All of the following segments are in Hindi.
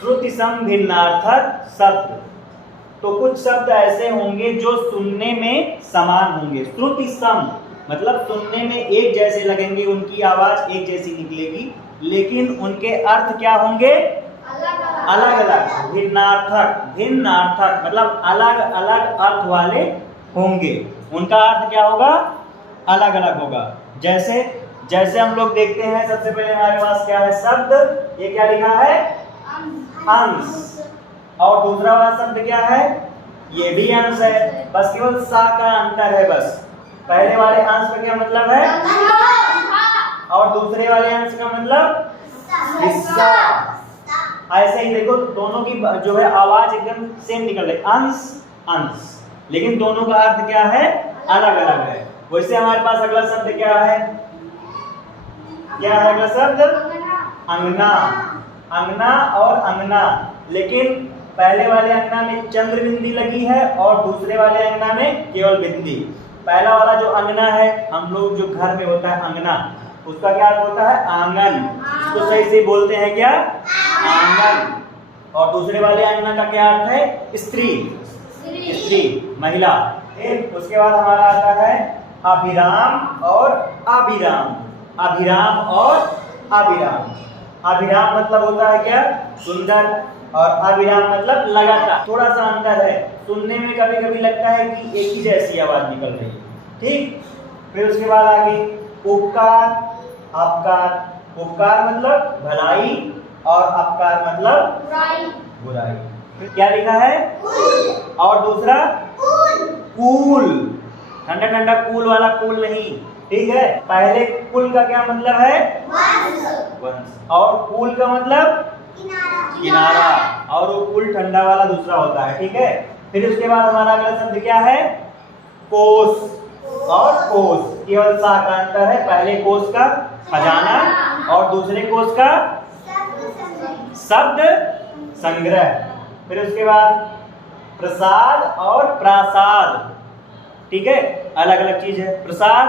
श्रुति सम भिन्नार्थक शब्द। तो कुछ शब्द ऐसे होंगे जो सुनने में समान होंगे। श्रुति सम मतलब सुनने में एक जैसे लगेंगे, उनकी आवाज एक जैसी निकलेगी, लेकिन उनके अर्थ क्या होंगे? अलग अलग। भिन्नार्थक, भिन्नार्थक मतलब अलग अलग अर्थ वाले होंगे। उनका अर्थ क्या होगा? अलग अलग होगा। जैसे जैसे हम लोग देखते हैं, सबसे पहले हमारे पास क्या है शब्द, ये क्या लिखा है? अंश। और दूसरा वाला शब्द क्या है? ये भी अंश है, बस केवल सा का अंतर है। बस पहले वाले अंश का क्या मतलब है? और दूसरे वाले अंश का मतलब हिस्सा। ऐसे ही देखो, दोनों की जो है आवाज एकदम सेम निकल रही, अंश अंश, लेकिन दोनों का अर्थ क्या है? अलग अलग है। वैसे हमारे पास अगला शब्द क्या है? क्या है अगला शब्द? अंगना। अंगना और अंगना, लेकिन पहले वाले अंगना में चंद्र बिंदी लगी है और दूसरे वाले अंगना में केवल बिंदी। पहला वाला जो अंगना है, हम लोग जो घर में होता है अंगना, उसका क्या अर्थ होता है? आंगन। इसको सही से बोलते हैं क्या? आंगन। और दूसरे वाले अंगना का क्या अर्थ है? स्त्री, स्त्री महिला। उसके बाद हमारा आता है अभिराम और अभिराम। अभिराम और अभिराम। अभिराम मतलब होता है क्या? सुंदर, और अभिराम मतलब लगातार। थोड़ा सा अंतर है, सुनने में कभी कभी लगता है कि एक ही जैसी आवाज निकल रही है। ठीक, फिर उसके बाद आगे उपकार, अपकार। उपकार मतलब भलाई और अपकार मतलब बुराई। फिर क्या लिखा है? और दूसरा कूल, ठंडा ठंडा कूल वाला कूल नहीं, ठीक है। पहले कुल का क्या मतलब है? वंश। और कूल का मतलब किनारा, और वो कूल ठंडा वाला दूसरा होता है, ठीक है। फिर उसके बाद हमारा अगला शब्द क्या है? कोश और कोश, केवल सा का अंतर है। पहले कोश का खजाना और दूसरे कोश का शब्द संग्रह। फिर उसके बाद प्रसाद और प्रासाद, ठीक है, अलग अलग चीज है। प्रसाद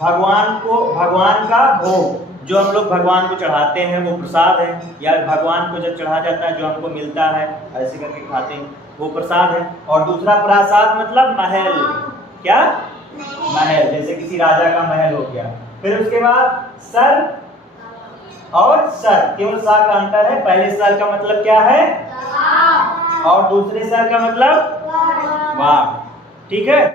भगवान को, भगवान का भोग जो हम लोग भगवान को चढ़ाते हैं वो प्रसाद है, या भगवान को जब चढ़ा जाता है जो हमको मिलता है ऐसे करके खाते हैं वो प्रसाद है। और दूसरा प्रासाद मतलब महल, क्या? महल, जैसे किसी राजा का महल हो गया। फिर उसके बाद सर और सर, केवल सा का अंतर है। पहले सर का मतलब क्या है? और दूसरे सर का मतलब वाह, ठीक है।